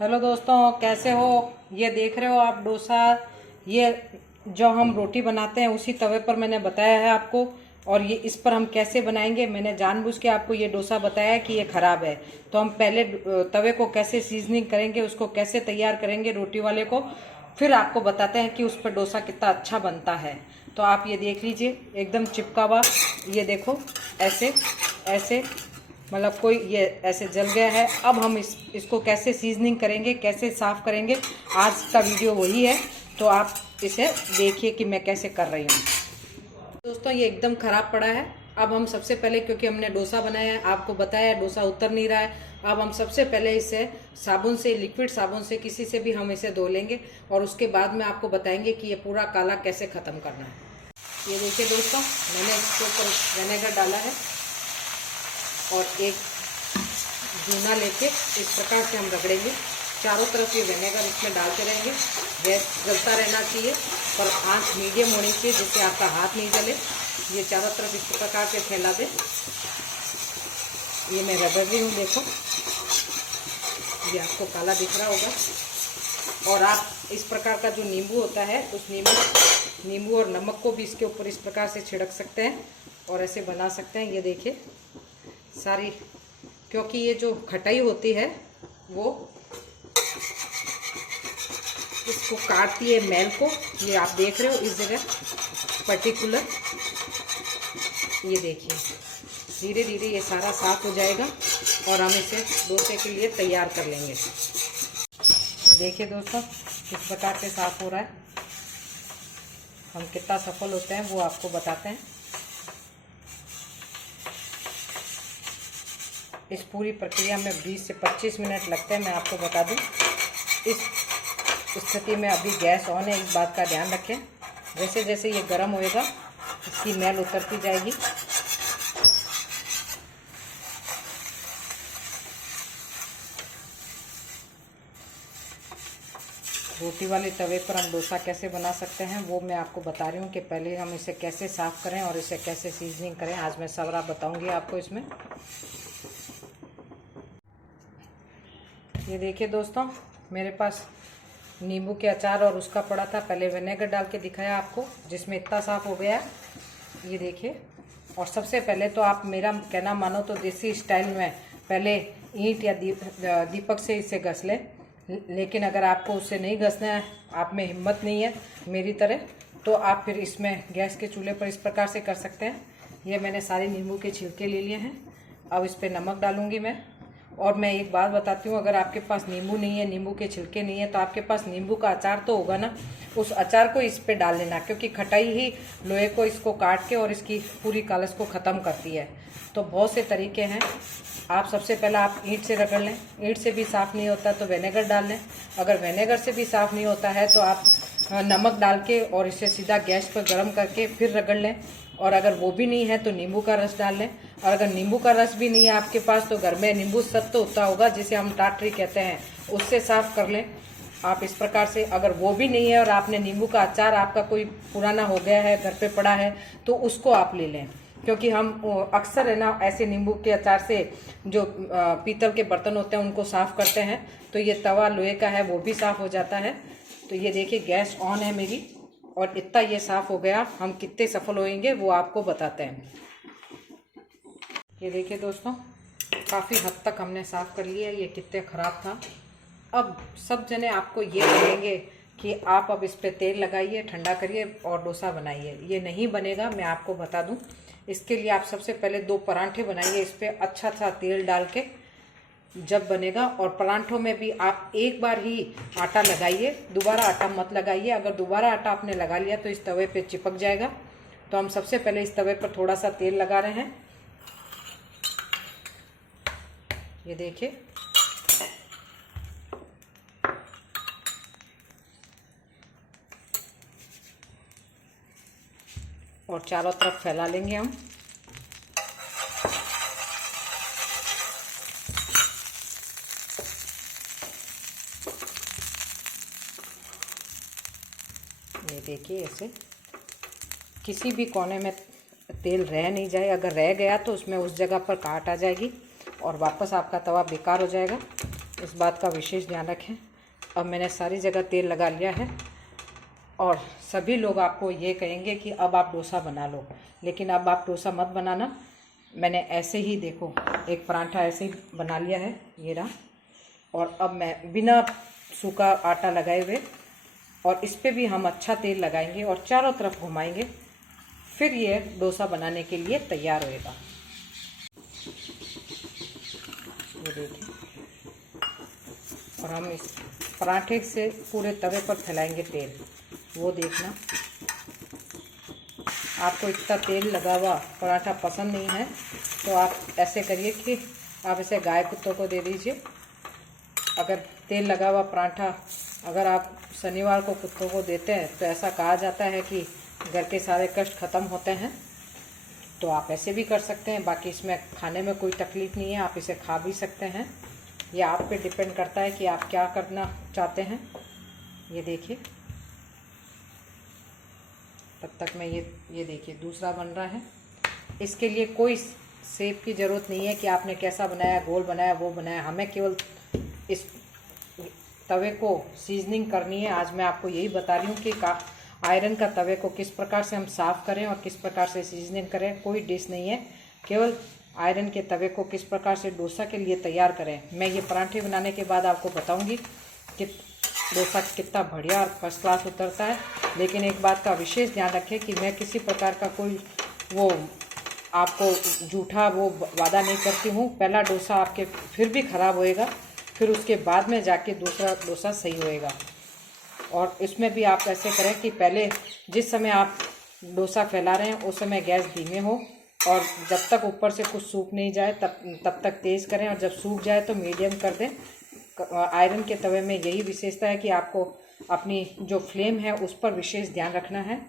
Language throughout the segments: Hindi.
हेलो दोस्तों, कैसे हो। ये देख रहे हो आप डोसा। ये जो हम रोटी बनाते हैं उसी तवे पर मैंने बताया है आपको। और ये इस पर हम कैसे बनाएंगे, मैंने जानबूझ के आपको ये डोसा बताया है कि ये ख़राब है। तो हम पहले तवे को कैसे सीजनिंग करेंगे, उसको कैसे तैयार करेंगे रोटी वाले को, फिर आपको बताते हैं कि उस पर डोसा कितना अच्छा बनता है। तो आप ये देख लीजिए, एकदम चिपका हुआ। ये देखो, ऐसे ऐसे मतलब कोई ये ऐसे जल गया है। अब हम इसको कैसे सीजनिंग करेंगे, कैसे साफ़ करेंगे, आज का वीडियो वही है। तो आप इसे देखिए कि मैं कैसे कर रही हूँ। दोस्तों, ये एकदम ख़राब पड़ा है। अब हम सबसे पहले, क्योंकि हमने डोसा बनाया है, आपको बताया डोसा उतर नहीं रहा है, अब हम सबसे पहले इसे साबुन से, लिक्विड साबुन से, किसी से भी हम इसे धो लेंगे। और उसके बाद में आपको बताएंगे कि ये पूरा काला कैसे ख़त्म करना है। ये देखिए दोस्तों, मैंने इसके ऊपर विनेगर डाला है और एक जूना लेके इस प्रकार से हम रगड़ेंगे। चारों तरफ ये विनेगर इसमें डालते रहेंगे। गैस जलता रहना चाहिए पर आंच मीडियम होनी चाहिए, जिससे आपका हाथ नहीं जले। ये चारों तरफ इस प्रकार से फैला दे। ये मैं रगड़ रही हूँ, देखो ये आपको काला दिख रहा होगा। और आप इस प्रकार का जो नींबू होता है, उस नींबू और नमक को भी इसके ऊपर इस प्रकार से छिड़क सकते हैं और ऐसे बना सकते हैं। ये देखिए सारी, क्योंकि ये जो खटाई होती है वो इसको काटती है, मैल को। ये आप देख रहे हो इस जगह पर्टिकुलर। ये देखिए धीरे धीरे ये सारा साफ हो जाएगा और हम इसे डोसे के लिए तैयार कर लेंगे। देखिए दोस्तों, किस प्रकार से साफ हो रहा है। हम कितना सफल होते हैं वो आपको बताते हैं। इस पूरी प्रक्रिया में 20 से 25 मिनट लगते हैं, मैं आपको बता दूं। इस स्थिति में अभी गैस ऑन है, इस बात का ध्यान रखें। जैसे जैसे ये गर्म होएगा इसकी मैल उतरती जाएगी। रोटी वाले तवे पर हम डोसा कैसे बना सकते हैं वो मैं आपको बता रही हूँ कि पहले हम इसे कैसे साफ़ करें और इसे कैसे सीजनिंग करें। आज मैं सारा बताऊँगी आपको इसमें। ये देखिए दोस्तों, मेरे पास नींबू के अचार और उसका पड़ा था, पहले विनेगर डाल के दिखाया आपको, जिसमें इतना साफ हो गया। ये देखिए। और सबसे पहले तो आप मेरा कहना मानो तो देसी स्टाइल में पहले ईंट या दीपक से इसे घस लें। लेकिन अगर आपको उससे नहीं घसना है, आप में हिम्मत नहीं है मेरी तरह, तो आप फिर इसमें गैस के चूल्हे पर इस प्रकार से कर सकते हैं। ये मैंने सारे नींबू के छिलके ले लिए हैं। अब इस पर नमक डालूँगी मैं। और मैं एक बात बताती हूँ, अगर आपके पास नींबू नहीं है, नींबू के छिलके नहीं है, तो आपके पास नींबू का अचार तो होगा ना, उस अचार को इस पे डाल लेना, क्योंकि खटाई ही लोहे को इसको काट के और इसकी पूरी कालस को ख़त्म करती है। तो बहुत से तरीके हैं। आप सबसे पहले आप ईंट से रगड़ लें, ईंट से भी साफ़ नहीं होता तो विनेगर डाल लें। अगर विनेगर से भी साफ़ नहीं होता है तो आप नमक डाल के और इसे सीधा गैस पर गर्म करके फिर रगड़ लें। और अगर वो भी नहीं है तो नींबू का रस डाल लें। और अगर नींबू का रस भी नहीं है आपके पास तो घर में नींबू सत्व होता होगा, जिसे हम टाटरी कहते हैं, उससे साफ़ कर लें आप इस प्रकार से। अगर वो भी नहीं है और आपने नींबू का अचार आपका कोई पुराना हो गया है, घर पे पड़ा है, तो उसको आप ले लें। क्योंकि हम अक्सर है ना ऐसे नींबू के अचार से जो पीतल के बर्तन होते हैं उनको साफ़ करते हैं, तो ये तवा लोहे का है वो भी साफ़ हो जाता है। तो ये देखिए गैस ऑन है मेरी और इतना ये साफ़ हो गया। हम कितने सफल होएंगे वो आपको बताते हैं। ये देखिए दोस्तों, काफ़ी हद तक हमने साफ़ कर लिया। ये कितने ख़राब था। अब सब जने आपको ये कहेंगे कि आप अब इस पे तेल लगाइए, ठंडा करिए और डोसा बनाइए। ये नहीं बनेगा, मैं आपको बता दूं। इसके लिए आप सबसे पहले 2 परांठे बनाइए इस पर अच्छा सा तेल डाल के, जब बनेगा। और परांठों में भी आप एक बार ही आटा लगाइए, दोबारा आटा मत लगाइए। अगर दोबारा आटा आपने लगा लिया तो इस तवे पे चिपक जाएगा। तो हम सबसे पहले इस तवे पर थोड़ा सा तेल लगा रहे हैं। ये देखिए, और चारों तरफ फैला लेंगे हम। ये देखिए, ऐसे किसी भी कोने में तेल रह नहीं जाए। अगर रह गया तो उसमें उस जगह पर काट आ जाएगी और वापस आपका तवा बेकार हो जाएगा। इस बात का विशेष ध्यान रखें। अब मैंने सारी जगह तेल लगा लिया है और सभी लोग आपको ये कहेंगे कि अब आप डोसा बना लो, लेकिन अब आप डोसा मत बनाना। मैंने ऐसे ही देखो एक पराठा ऐसे ही बना लिया है, ये रहा। और अब मैं बिना सूखा आटा लगाए हुए और इस पे भी हम अच्छा तेल लगाएंगे और चारों तरफ घुमाएंगे, फिर ये डोसा बनाने के लिए तैयार होएगा। ये देखिए, और हम इस पराठे से पूरे तवे पर फैलाएंगे तेल, वो देखना। आपको इतना तेल लगा हुआ पराठा पसंद नहीं है तो आप ऐसे करिए कि आप इसे गाय कुत्तों को दे दीजिए। अगर तेल लगा हुआ पराठा अगर आप शनिवार को कुत्तों को देते हैं तो ऐसा कहा जाता है कि घर के सारे कष्ट ख़त्म होते हैं। तो आप ऐसे भी कर सकते हैं, बाकी इसमें खाने में कोई तकलीफ़ नहीं है, आप इसे खा भी सकते हैं। ये आप पे डिपेंड करता है कि आप क्या करना चाहते हैं। ये देखिए, तब तक मैं ये देखिए दूसरा बन रहा है। इसके लिए कोई शेप की ज़रूरत नहीं है कि आपने कैसा बनाया, गोल बनाया, वो बनाया। हमें केवल इस तवे को सीजनिंग करनी है। आज मैं आपको यही बता रही हूँ कि आयरन का तवे को किस प्रकार से हम साफ़ करें और किस प्रकार से सीजनिंग करें। कोई डिश नहीं है, केवल आयरन के तवे को किस प्रकार से डोसा के लिए तैयार करें। मैं ये पराठे बनाने के बाद आपको बताऊँगी कि डोसा कितना बढ़िया और फर्स्ट क्लास उतरता है। लेकिन एक बात का विशेष ध्यान रखें कि मैं किसी प्रकार का कोई वो आपको झूठा वो वादा नहीं करती हूँ। पहला डोसा आपके फिर भी ख़राब होएगा, फिर उसके बाद में जाके दूसरा डोसा सही होएगा। और इसमें भी आप ऐसे करें कि पहले जिस समय आप डोसा फैला रहे हैं उस समय गैस धीमे हो और जब तक ऊपर से कुछ सूख नहीं जाए तब तक तेज़ करें, और जब सूख जाए तो मीडियम कर दें। आयरन के तवे में यही विशेषता है कि आपको अपनी जो फ्लेम है उस पर विशेष ध्यान रखना है।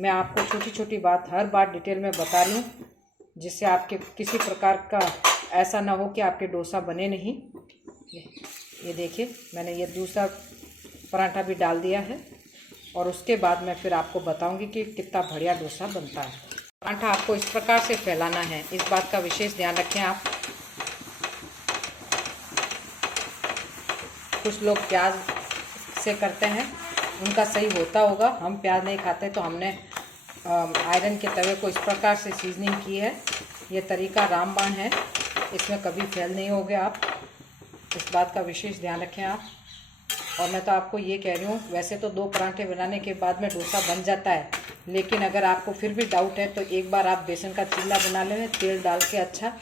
मैं आपको छोटी छोटी बात हर बात डिटेल में बता रही हूँ, जिससे आपके किसी प्रकार का ऐसा ना हो कि आपके डोसा बने नहीं। ये देखिए, मैंने ये दूसरा पराठा भी डाल दिया है और उसके बाद मैं फिर आपको बताऊंगी कि कितना बढ़िया डोसा बनता है। पराठा आपको इस प्रकार से फैलाना है, इस बात का विशेष ध्यान रखें आप। कुछ लोग प्याज से करते हैं, उनका सही होता होगा। हम प्याज नहीं खाते तो हमने आयरन के तवे को इस प्रकार से सीजनिंग की है। ये तरीका रामबाण है, इसमें कभी फेल नहीं होगे आप। इस बात का विशेष ध्यान रखें आप। और मैं तो आपको ये कह रही हूँ, वैसे तो 2 पराठे बनाने के बाद में डोसा बन जाता है, लेकिन अगर आपको फिर भी डाउट है तो एक बार आप बेसन का चीला बना लें तेल डाल के अच्छा,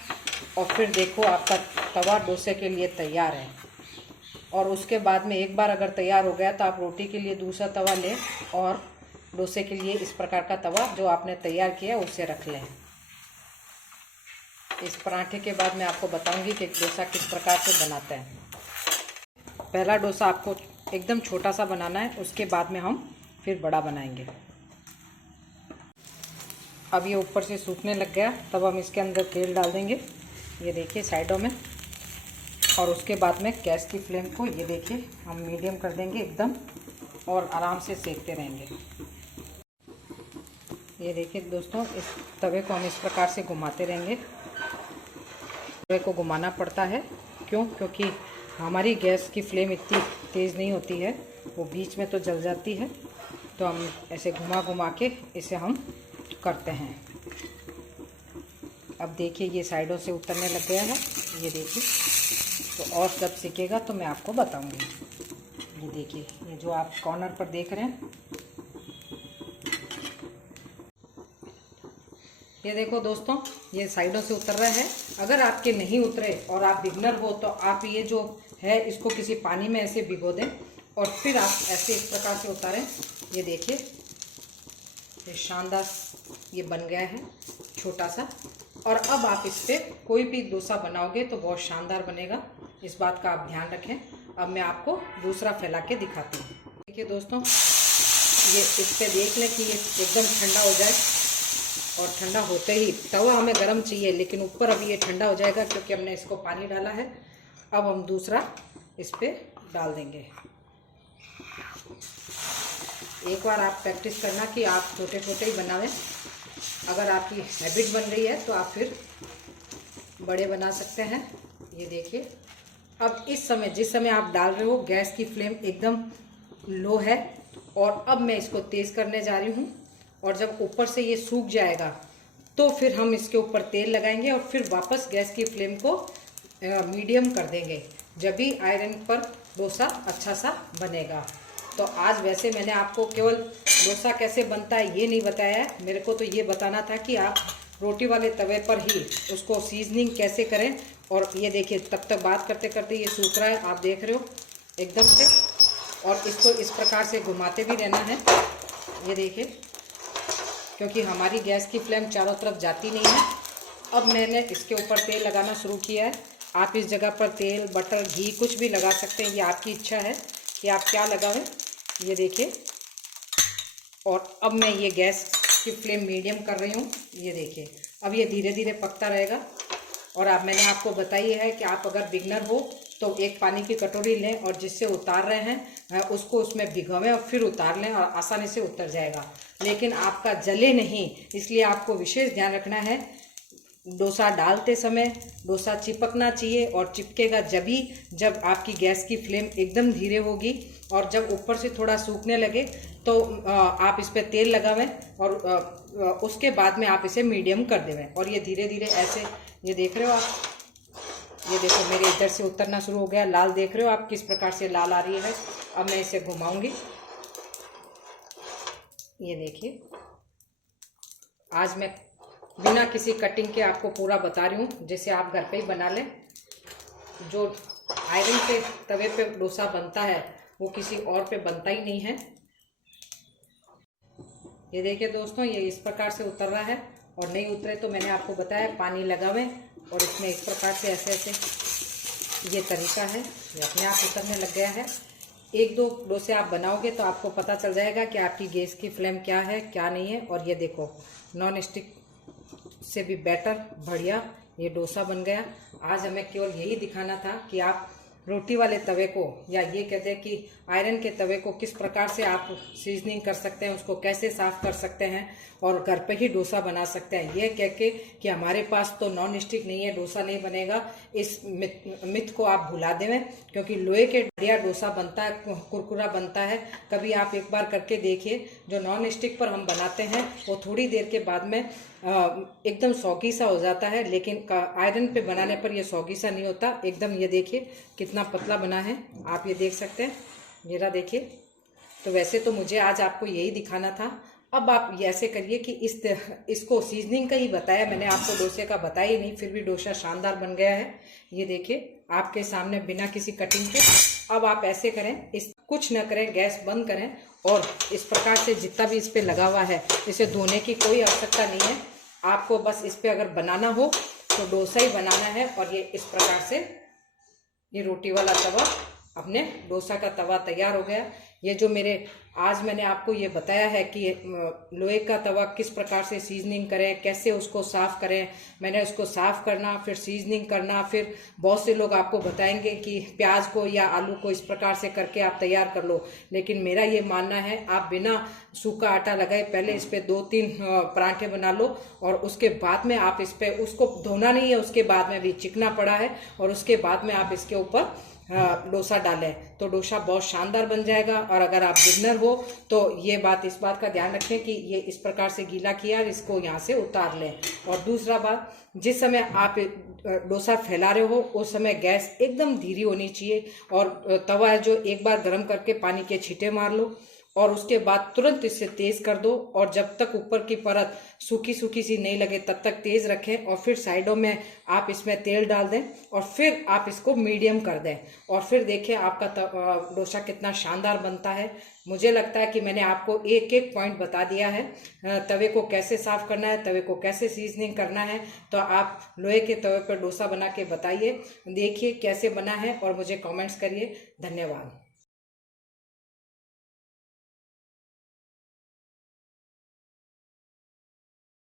और फिर देखो आपका तवा डोसे के लिए तैयार है। और उसके बाद में एक बार अगर तैयार हो गया तो आप रोटी के लिए दूसरा तवा लें और डोसे के लिए इस प्रकार का तवा जो आपने तैयार किया उसे रख लें। इस पराठे के बाद मैं आपको बताऊंगी कि डोसा किस प्रकार से बनाते हैं। पहला डोसा आपको एकदम छोटा सा बनाना है, उसके बाद में हम फिर बड़ा बनाएंगे। अब ये ऊपर से सूखने लग गया, तब हम इसके अंदर तेल डाल देंगे, ये देखिए साइडों में। और उसके बाद में गैस की फ्लेम को ये देखिए हम मीडियम कर देंगे एकदम, और आराम से सेकते रहेंगे। ये देखिए दोस्तों, इस तवे को हम इस प्रकार से घुमाते रहेंगे। तवे को घुमाना पड़ता है, क्योंकि हमारी गैस की फ्लेम इतनी तेज़ नहीं होती है, वो बीच में तो जल जाती है। तो हम ऐसे घुमा घुमा के इसे हम करते हैं। अब देखिए ये साइडों से उतरने लग गया है, ये देखिए। तो और जब सीखेगा तो मैं आपको बताऊंगी। ये देखिए, ये जो आप कॉर्नर पर देख रहे हैं, ये देखो दोस्तों, ये साइडों से उतर रहा है। अगर आपके नहीं उतरे और आप बिगनर हो तो आप ये जो है इसको किसी पानी में ऐसे भिगो दें और फिर आप ऐसे इस प्रकार से उतारें। ये देखिए, ये शानदार ये बन गया है छोटा सा। और अब आप इस पर कोई भी डोसा बनाओगे तो बहुत शानदार बनेगा, इस बात का आप ध्यान रखें। अब मैं आपको दूसरा फैला के दिखाती हूँ। देखिए दोस्तों, ये इस पर देख लें कि ये एकदम ठंडा हो जाए, और ठंडा होते ही तवा हमें गर्म चाहिए, लेकिन ऊपर अभी ये ठंडा हो जाएगा क्योंकि हमने इसको पानी डाला है। अब हम दूसरा इस पर डाल देंगे। एक बार आप प्रैक्टिस करना कि आप छोटे छोटे ही बनावें। अगर आपकी हैबिट बन रही है तो आप फिर बड़े बना सकते हैं। ये देखिए, अब इस समय जिस समय आप डाल रहे हो गैस की फ्लेम एकदम लो है, और अब मैं इसको तेज़ करने जा रही हूँ। और जब ऊपर से ये सूख जाएगा तो फिर हम इसके ऊपर तेल लगाएंगे और फिर वापस गैस की फ्लेम को मीडियम कर देंगे, जब भी आयरन पर डोसा अच्छा सा बनेगा। तो आज वैसे मैंने आपको केवल डोसा कैसे बनता है ये नहीं बताया है, मेरे को तो ये बताना था कि आप रोटी वाले तवे पर ही उसको सीजनिंग कैसे करें। और ये देखिए तब तक बात करते करते ये सूख रहा है, आप देख रहे हो एकदम से। और इसको इस प्रकार से घुमाते भी रहना है, ये देखिए, क्योंकि हमारी गैस की फ्लेम चारों तरफ जाती नहीं है। अब मैंने इसके ऊपर तेल लगाना शुरू किया है। आप इस जगह पर तेल, बटर, घी कुछ भी लगा सकते हैं, ये आपकी इच्छा है कि आप क्या लगाएं। ये देखिए, और अब मैं ये गैस की फ्लेम मीडियम कर रही हूँ। ये देखिए अब ये धीरे धीरे पकता रहेगा। और अब मैंने आपको बताई है कि आप अगर बिगनर हो तो एक पानी की कटोरी लें और जिससे उतार रहे हैं उसको उसमें भिगोएं और फिर उतार लें और आसानी से उतर जाएगा। लेकिन आपका जले नहीं, इसलिए आपको विशेष ध्यान रखना है। डोसा डालते समय डोसा चिपकना चाहिए, और चिपकेगा जब आपकी गैस की फ्लेम एकदम धीरे होगी और जब ऊपर से थोड़ा सूखने लगे तो आप इस पर तेल लगावें और उसके बाद में आप इसे मीडियम कर देवें। और ये धीरे धीरे ऐसे, ये देख रहे हो आप, ये देखो मेरे इधर से उतरना शुरू हो गया। लाल देख रहे हो आप किस प्रकार से लाल आ रही है। अब मैं इसे घुमाऊंगी, ये देखिए। आज मैं बिना किसी कटिंग के आपको पूरा बता रही हूँ, जैसे आप घर पे ही बना लें। जो आयरन पे तवे पे डोसा बनता है वो किसी और पे बनता ही नहीं है। ये देखिए दोस्तों, ये इस प्रकार से उतर रहा है। और नहीं उतरे तो मैंने आपको बताया पानी लगावें और इसमें इस प्रकार से ऐसे ऐसे, ये तरीका है, ये अपने आप उतरने लग गया है। एक दो डोसे आप बनाओगे तो आपको पता चल जाएगा कि आपकी गैस की फ्लेम क्या है क्या नहीं है। और ये देखो नॉन स्टिक से भी बेटर बढ़िया ये डोसा बन गया। आज हमें केवल यही दिखाना था कि आप रोटी वाले तवे को, या ये कहते हैं कि आयरन के तवे को किस प्रकार से आप सीजनिंग कर सकते हैं, उसको कैसे साफ कर सकते हैं और घर पे ही डोसा बना सकते हैं। ये कह के कि हमारे पास तो नॉन स्टिक नहीं है, डोसा नहीं बनेगा, इस मिथ को आप भुला देवें। क्योंकि लोहे के बढ़िया डोसा बनता है, कुरकुरा बनता है। कभी आप एक बार करके देखिए। जो नॉन स्टिक पर हम बनाते हैं वो थोड़ी देर के बाद में एकदम सौगी सा हो जाता है, लेकिन आयरन पे बनाने पर ये सौगी सा नहीं होता एकदम। ये देखिए कितना पतला बना है, आप ये देख सकते हैं, मेरा देखिए। तो वैसे तो मुझे आज आपको यही दिखाना था। अब आप ऐसे करिए कि इसको सीजनिंग का ही बताया मैंने आपको, डोसे का बताया ही नहीं, फिर भी डोसा शानदार बन गया है। ये देखिए आपके सामने बिना किसी कटिंग के। अब आप ऐसे करें, इस कुछ न करें, गैस बंद करें और इस प्रकार से जितना भी इस पे लगा हुआ है इसे धोने की कोई आवश्यकता नहीं है। आपको बस इस पे अगर बनाना हो तो डोसा ही बनाना है। और ये इस प्रकार से ये रोटी वाला तवा, अपने डोसा का तवा तैयार हो गया। ये जो मेरे आज मैंने आपको ये बताया है कि लोहे का तवा किस प्रकार से सीजनिंग करें, कैसे उसको साफ़ करें। मैंने उसको साफ़ करना, फिर सीजनिंग करना, फिर बहुत से लोग आपको बताएंगे कि प्याज को या आलू को इस प्रकार से करके आप तैयार कर लो। लेकिन मेरा ये मानना है आप बिना सूखा आटा लगाए पहले इस पर 2-3 पराठे बना लो और उसके बाद में आप इस पर, उसको धोना नहीं है, उसके बाद में भी चिकना पड़ा है, और उसके बाद में आप इसके ऊपर डोसा डालें तो डोसा बहुत शानदार बन जाएगा। और अगर आप बिगनर हो तो ये बात, इस बात का ध्यान रखें कि ये इस प्रकार से गीला किया और इसको यहाँ से उतार लें। और दूसरा बात, जिस समय आप डोसा फैला रहे हो उस समय गैस एकदम धीरी होनी चाहिए, और तवा है जो एक बार गर्म करके पानी के छींटे मार लो और उसके बाद तुरंत इससे तेज कर दो। और जब तक ऊपर की परत सूखी सूखी सी नहीं लगे तब तक तेज रखें। और फिर साइडों में आप इसमें तेल डाल दें और फिर आप इसको मीडियम कर दें, और फिर देखें आपका डोसा कितना शानदार बनता है। मुझे लगता है कि मैंने आपको एक एक पॉइंट बता दिया है, तवे को कैसे साफ करना है, तवे को कैसे सीजनिंग करना है। तो आप लोहे के तवे पर डोसा बना के बताइए, देखिए कैसे बना है और मुझे कमेंट्स करिए। धन्यवाद।